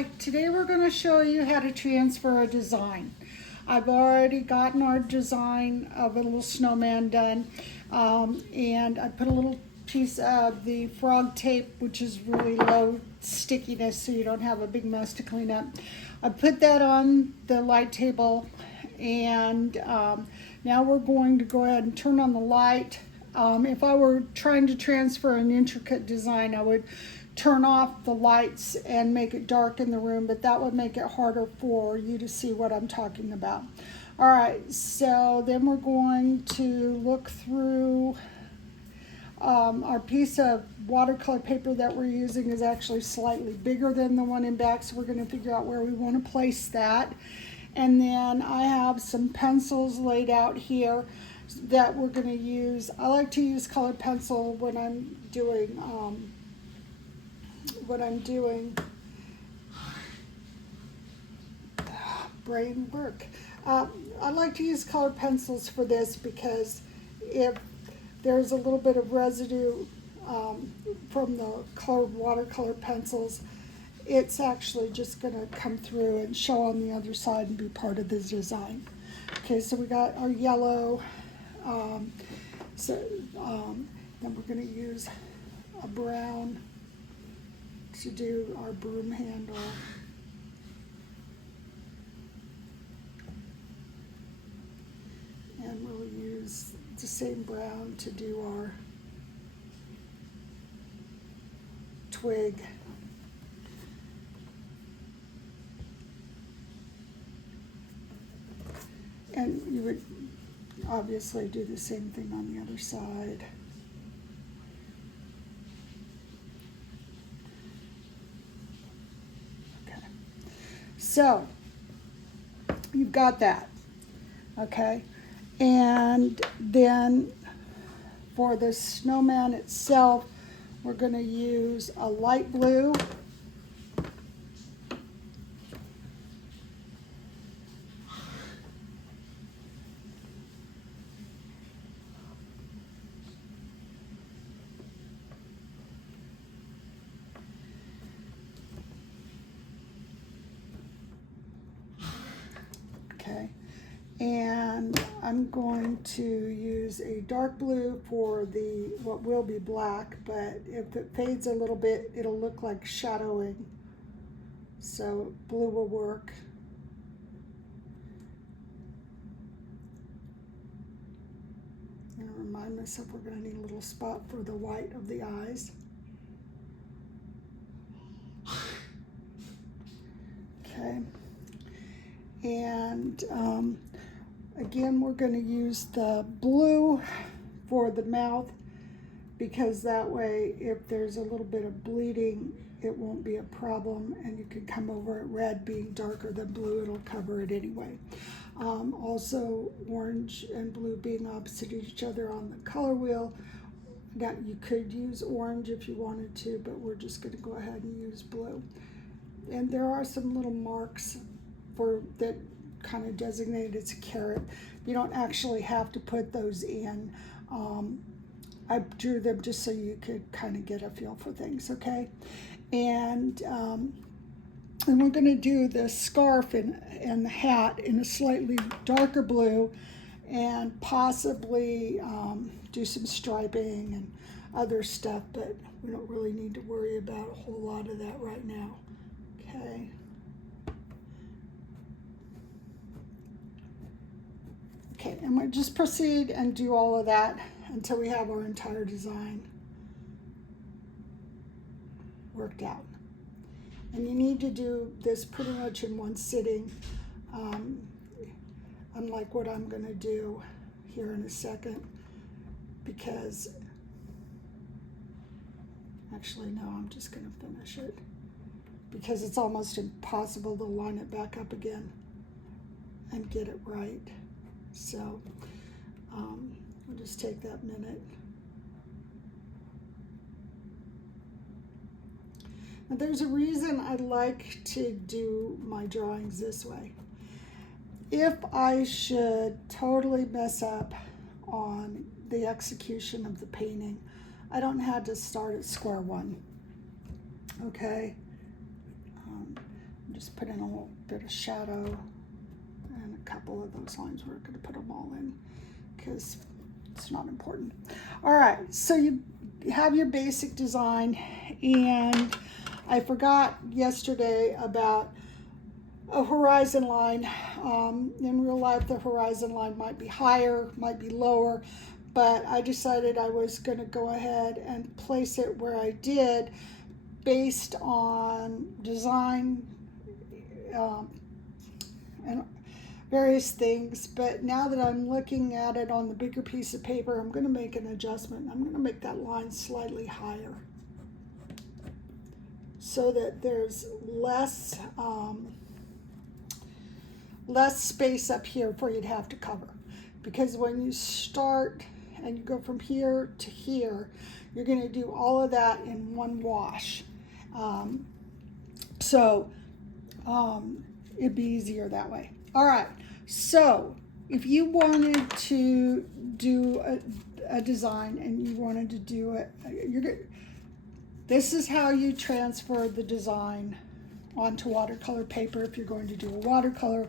Hi, today we're going to show you how to transfer a design. I've already gotten our design of a little snowman done, and I put a little piece of the frog tape, which is really low stickiness so you don't have a big mess to clean up. I put that on the light table, and now we're going to go ahead and turn on the light. If I were trying to transfer an intricate design, I would turn off the lights and make it dark in the room, but that would make it harder for you to see what I'm talking about. All right, so then we're going to look through our piece of watercolor paper that we're using is actually slightly bigger than the one in back, so we're going to figure out where we want to place that. And then I have some pencils laid out here that we're going to use. I like to use colored pencil when I'm doing brain work. I like to use colored pencils for this because if there's a little bit of residue from the colored watercolor pencils, it's actually just going to come through and show on the other side and be part of the design. Okay, so we got our yellow. Then we're going to use a brown to do our broom handle. And we'll use the same brown to do our twig. And you would obviously do the same thing on the other side. Okay. So you've got that. Okay. And then for the snowman itself, we're going to use a light blue. Okay. And I'm going to use a dark blue for the what will be black, but if it fades a little bit, it'll look like shadowing. So blue will work. And remind myself we're going to need a little spot for the white of the eyes. Okay. And again, we're going to use the blue for the mouth because that way if there's a little bit of bleeding, it won't be a problem, and you can come over it. Red being darker than blue, it'll cover it anyway. Also, orange and blue being opposite each other on the color wheel. Now, you could use orange if you wanted to, but we're just going to go ahead and use blue. And there are some little marks that kind of designate it's a carrot. You don't actually have to put those in. I drew them just so you could kind of get a feel for things, okay? And we're going to do the scarf and the hat in a slightly darker blue, and possibly do some striping and other stuff, but we don't really need to worry about a whole lot of that right now. Okay. Okay, and we'll just proceed and do all of that until we have our entire design worked out. And you need to do this pretty much in one sitting, unlike what I'm going to do here in a second, because actually no, I'm just going to finish it because it's almost impossible to line it back up again and get it right. So we'll just take that minute. Now, there's a reason I like to do my drawings this way. If I should totally mess up on the execution of the painting, I don't have to start at square one. Okay? just put in a little bit of shadow, and a couple of those lines we're going to put them all in because it's not important. All right, so you have your basic design, and I forgot yesterday about a horizon line. In real life, the horizon line might be higher, might be lower, but I decided I was going to go ahead and place it where I did based on design and various things. But now that I'm looking at it on the bigger piece of paper, I'm going to make an adjustment. I'm going to make that line slightly higher so that there's less space up here for you to have to cover. Because when you start and you go from here to here, you're going to do all of that in one wash. It'd be easier that way. All right, so if you wanted to do a design and you wanted to do it, this is how you transfer the design onto watercolor paper if you're going to do a watercolor,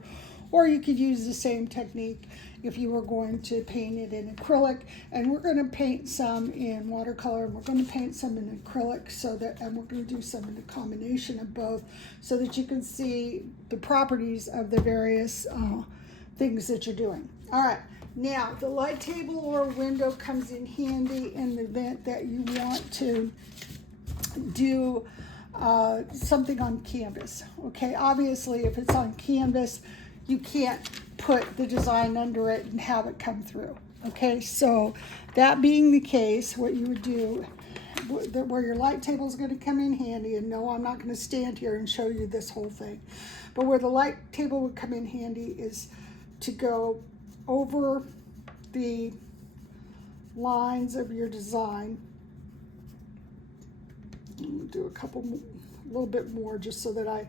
or you could use the same technique if you were going to paint it in acrylic. And we're going to paint some in watercolor, and we're going to paint some in acrylic, and we're going to do some in a combination of both, so that you can see the properties of the various things that you're doing. All right, now the light table or window comes in handy in the event that you want to do something on canvas. Okay, obviously if it's on canvas, you can't put the design under it and have it come through. Okay, so that being the case, what you would do, where your light table is going to come in handy, and no, I'm not going to stand here and show you this whole thing, but where the light table would come in handy is to go over the lines of your design. Do a little bit more, just so that I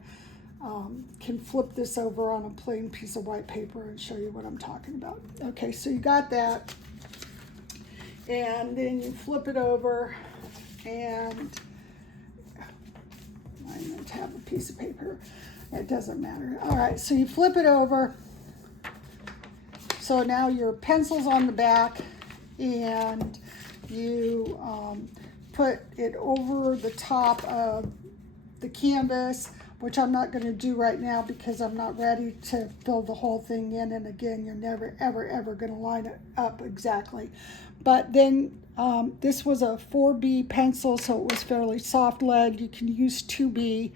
can flip this over on a plain piece of white paper and show you what I'm talking about. Okay, so you got that, and then you flip it over, and I meant to have a piece of paper. It doesn't matter. All right, so you flip it over. So now your pencil's on the back, and you put it over the top of the canvas, which I'm not going to do right now because I'm not ready to fill the whole thing in. And again, you're never, ever, ever going to line it up exactly. But then this was a 4B pencil, so it was fairly soft lead. You can use 2B.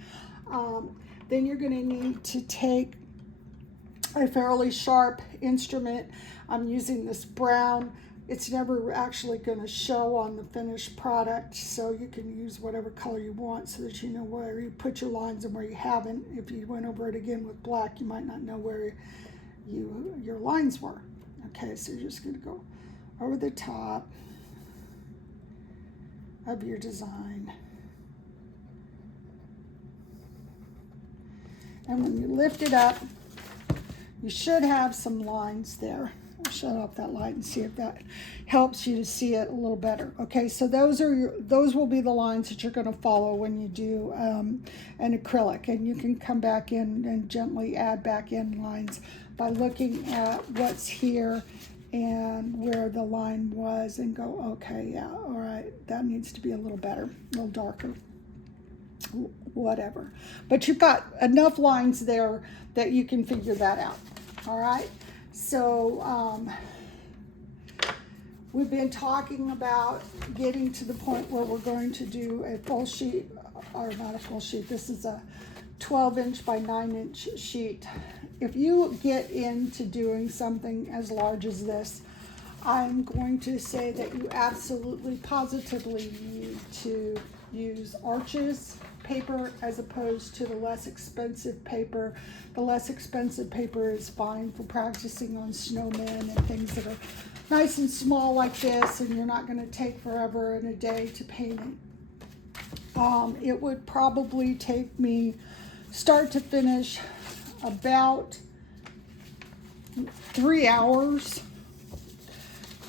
Then you're going to need to take a fairly sharp instrument. I'm using this brown. It's never actually going to show on the finished product, so you can use whatever color you want so that you know where you put your lines and where you haven't. If you went over it again with black, you might not know where your lines were. Okay, so you're just going to go over the top of your design. And when you lift it up, you should have some lines there. I'll shut off that light and see if that helps you to see it a little better. Okay, so those will be the lines that you're going to follow when you do an acrylic, and you can come back in and gently add back in lines by looking at what's here and where the line was and go, okay, yeah, all right, that needs to be a little better, a little darker, whatever. But you've got enough lines there that you can figure that out. All right. So we've been talking about getting to the point where we're going to do a full sheet, or not a full sheet. This is a 12-inch by 9-inch sheet. If you get into doing something as large as this, I'm going to say that you absolutely, positively need to use Arches paper as opposed to the less expensive paper. The less expensive paper is fine for practicing on snowmen and things that are nice and small like this, and you're not going to take forever and a day to paint it. It would probably take me start to finish about 3 hours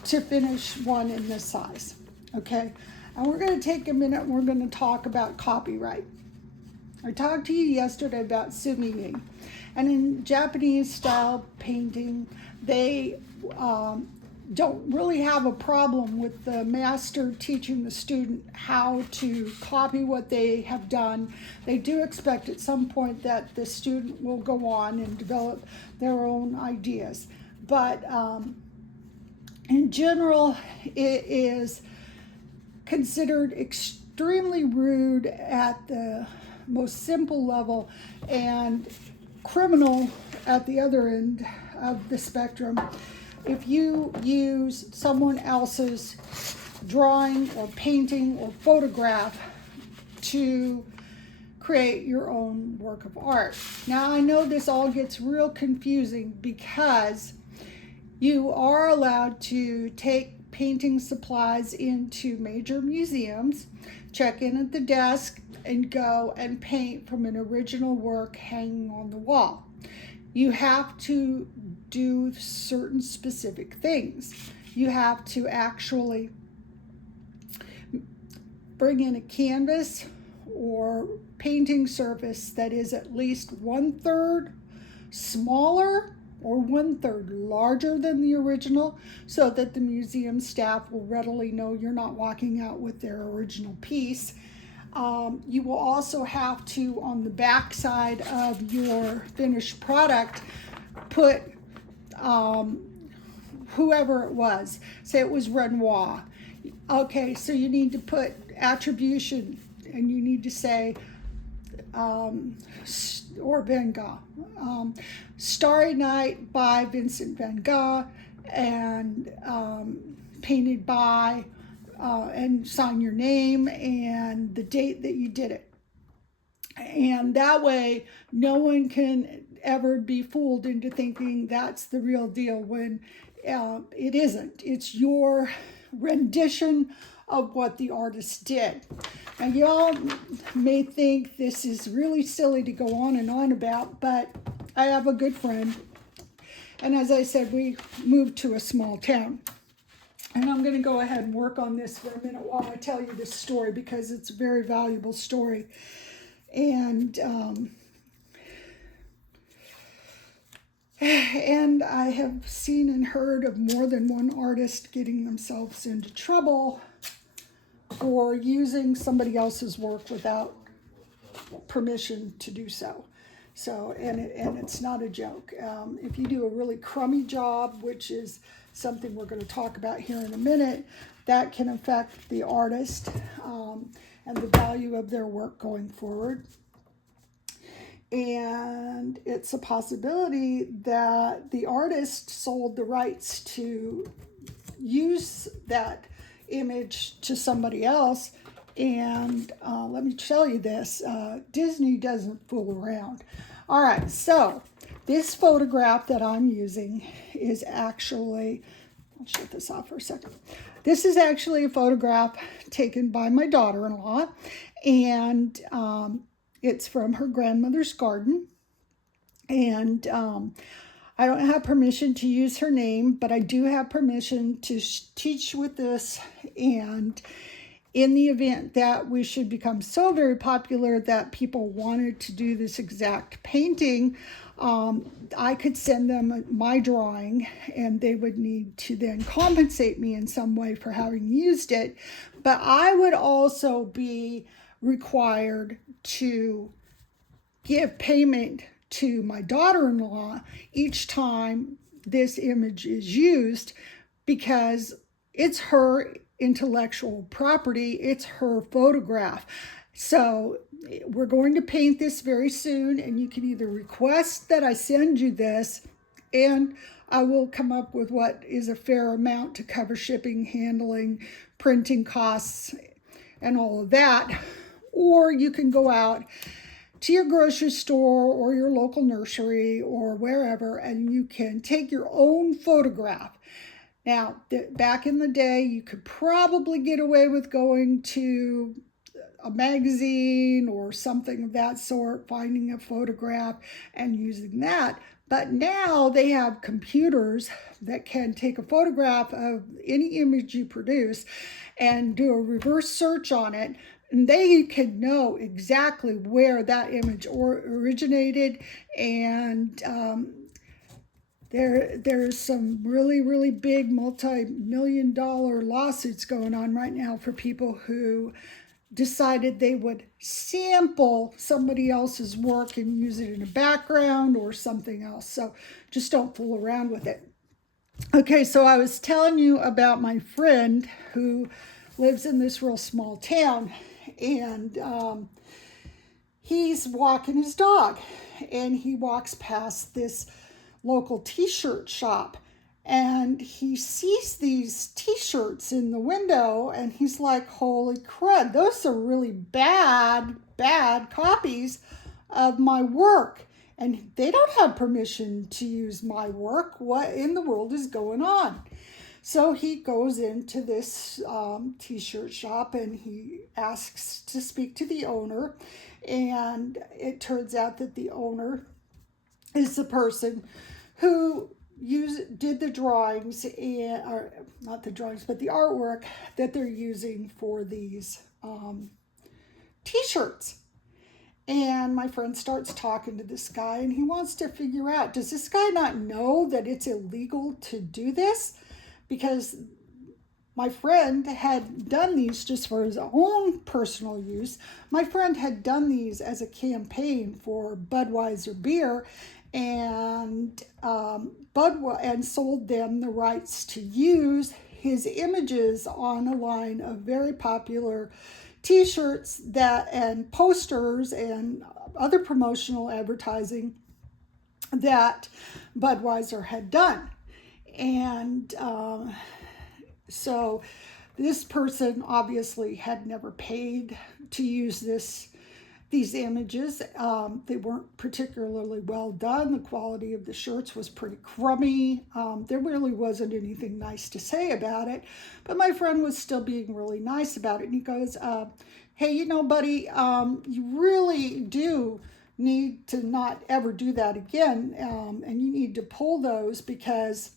to finish one in this size. Okay, and we're going to take a minute and we're going to talk about copyright. I talked to you yesterday about sumi. And in Japanese style painting, they don't really have a problem with the master teaching the student how to copy what they have done. They do expect at some point that the student will go on and develop their own ideas. But in general, it is considered extremely rude at the most simple level and criminal at the other end of the spectrum if you use someone else's drawing or painting or photograph to create your own work of art. Now, I know this all gets real confusing because you are allowed to take painting supplies into major museums, check in at the desk, and go and paint from an original work hanging on the wall. You have to do certain specific things. You have to actually bring in a canvas or painting surface that is at least 1/3 smaller or 1/3 larger than the original, so that the museum staff will readily know you're not walking out with their original piece. You will also have to, on the back side of your finished product, put whoever it was. Say it was Renoir. Okay, so you need to put attribution, and you need to say, or Van Gogh. Starry Night by Vincent Van Gogh, and painted by, and sign your name and the date that you did it. And that way, no one can ever be fooled into thinking that's the real deal when it isn't. It's your rendition of what the artist did. And y'all may think this is really silly to go on and on about, but I have a good friend. And as I said, we moved to a small town. And I'm going to go ahead and work on this for a minute while I tell you this story, because it's a very valuable story. And I have seen and heard of more than one artist getting themselves into trouble for using somebody else's work without permission to do so. So, and it's not a joke. If you do a really crummy job, which is something we're going to talk about here in a minute, that can affect the artist and the value of their work going forward. And it's a possibility that the artist sold the rights to use that image to somebody else. And let me tell you this, Disney doesn't fool around. All right, so this photograph that I'm using is actually, I'll shut this off for a second. This is actually a photograph taken by my daughter-in-law, and it's from her grandmother's garden. And I don't have permission to use her name, but I do have permission to teach with this. And in the event that we should become so very popular that people wanted to do this exact painting, I could send them my drawing, and they would need to then compensate me in some way for having used it. But I would also be required to give payment to my daughter-in-law each time this image is used, because it's her intellectual property, it's her photograph. So we're going to paint this very soon, and you can either request that I send you this, and I will come up with what is a fair amount to cover shipping, handling, printing costs, and all of that. Or you can go out to your grocery store or your local nursery or wherever, and you can take your own photograph. Now, back in the day, you could probably get away with going to a magazine or something of that sort, finding a photograph and using that. But now they have computers that can take a photograph of any image you produce and do a reverse search on it And they can know exactly where that image originated, and there's some really big multi-million-dollar lawsuits going on right now for people who decided they would sample somebody else's work and use it in a background or something else. So just don't fool around with it. Okay, so I was telling you about my friend who lives in this real small town, and he's walking his dog, and he walks past this local t-shirt shop, and he sees these t-shirts in the window, and he's like, holy crud, those are really bad copies of my work, and they don't have permission to use my work. What in the world is going on? So he goes into this t-shirt shop, and he asks to speak to the owner, and it turns out that the owner is the person who did the drawings, or not the drawings, but the artwork that they're using for these t-shirts. And my friend starts talking to this guy, and he wants to figure out, does this guy not know that it's illegal to do this? Because my friend had done these just for his own personal use. My friend had done these as a campaign for Budweiser beer, and sold them the rights to use his images on a line of very popular t-shirts and posters and other promotional advertising that Budweiser had done. And so this person obviously had never paid to use these images. They weren't particularly well done. The quality of the shirts was pretty crummy. There really wasn't anything nice to say about it, but my friend was still being really nice about it. And he goes, hey, buddy, you really do need to not ever do that again. And you need to pull those because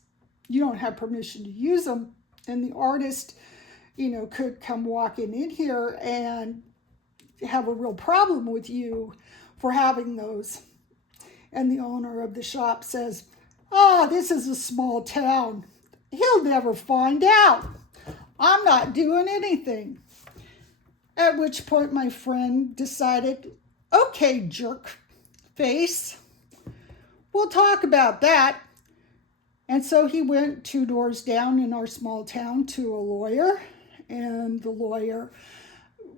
you don't have permission to use them. And the artist, could come walking in here and have a real problem with you for having those. And the owner of the shop says, this is a small town. He'll never find out. I'm not doing anything. At which point my friend decided, okay, jerk face, we'll talk about that. And so he went 2 doors down in our small town to a lawyer, and the lawyer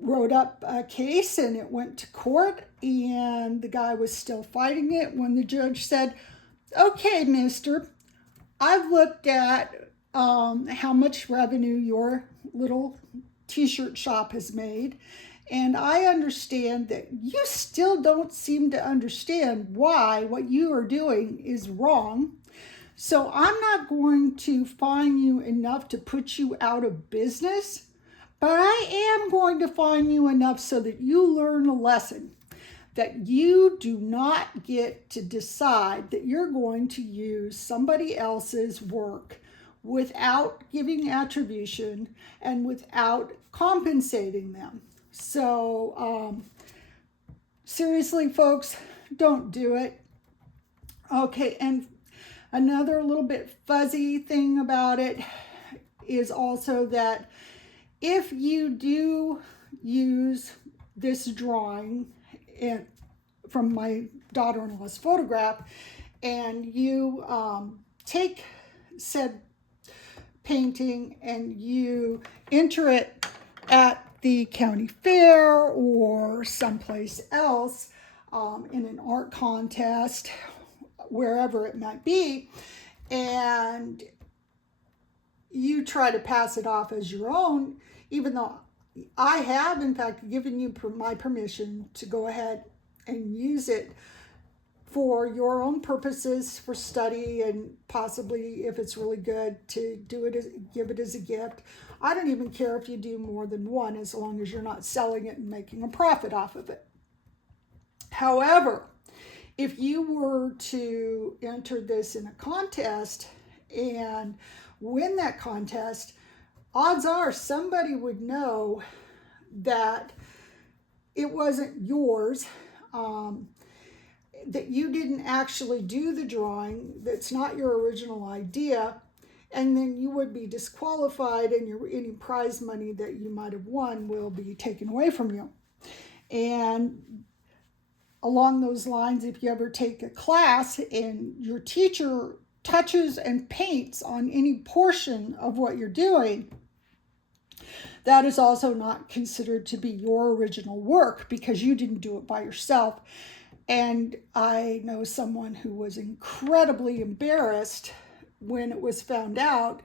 wrote up a case, and it went to court, and the guy was still fighting it when the judge said, okay, mister, I've looked at how much revenue your little t-shirt shop has made, and I understand that you still don't seem to understand why what you are doing is wrong. So I'm not going to fine you enough to put you out of business, but I am going to fine you enough so that you learn a lesson, that you do not get to decide that you're going to use somebody else's work without giving attribution and without compensating them. So seriously, folks, don't do it. Okay, and another little bit fuzzy thing about it is also that if you do use this drawing from my daughter-in-law's photograph, and you take said painting and you enter it at the county fair or someplace else in an art contest, wherever it might be, and you try to pass it off as your own, even though I have, in fact, given you my permission to go ahead and use it for your own purposes, for study, and possibly, if it's really good, to give it as a gift. I don't even care if you do more than one, as long as you're not selling it and making a profit off of it. However, if you were to enter this in a contest and win that contest, odds are somebody would know that it wasn't yours, that you didn't actually do the drawing, that's not your original idea, and then you would be disqualified, and any prize money that you might have won will be taken away from you. And along those lines, if you ever take a class and your teacher touches and paints on any portion of what you're doing, that is also not considered to be your original work because you didn't do it by yourself. And I know someone who was incredibly embarrassed when it was found out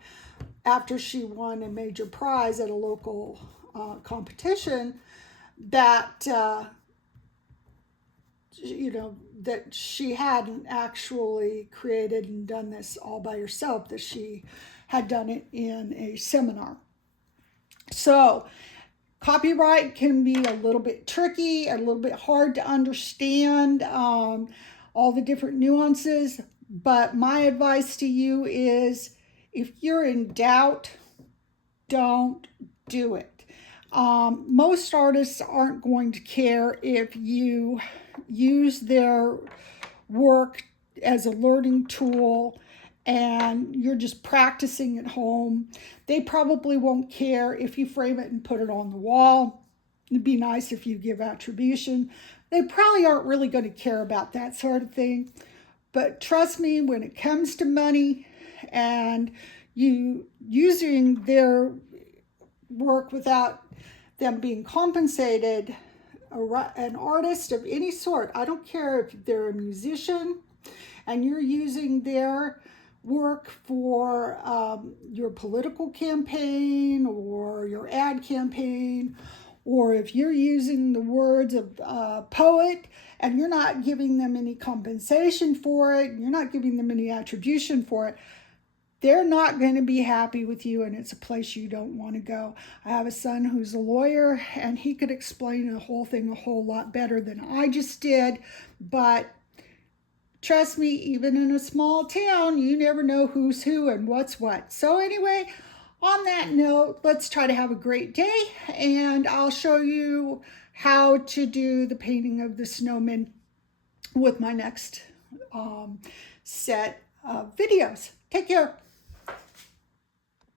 after she won a major prize at a local competition that, that she hadn't actually created and done this all by herself, that she had done it in a seminar. So copyright can be a little bit tricky, a little bit hard to understand, all the different nuances. But my advice to you is, if you're in doubt, don't do it. Most artists aren't going to care if you use their work as a learning tool and you're just practicing at home. They probably won't care if you frame it and put it on the wall. It'd be nice if you give attribution. They probably aren't really going to care about that sort of thing. But trust me, when it comes to money and you using their work without them being compensated, an artist of any sort, I don't care if they're a musician and you're using their work for your political campaign or your ad campaign, or if you're using the words of a poet and you're not giving them any compensation for it, you're not giving them any attribution for it, they're not going to be happy with you, and it's a place you don't want to go. I have a son who's a lawyer, and he could explain the whole thing a whole lot better than I just did, but trust me, even in a small town, you never know who's who and what's what. So anyway, on that note, let's try to have a great day, and I'll show you how to do the painting of the snowman with my next set of videos. Take care.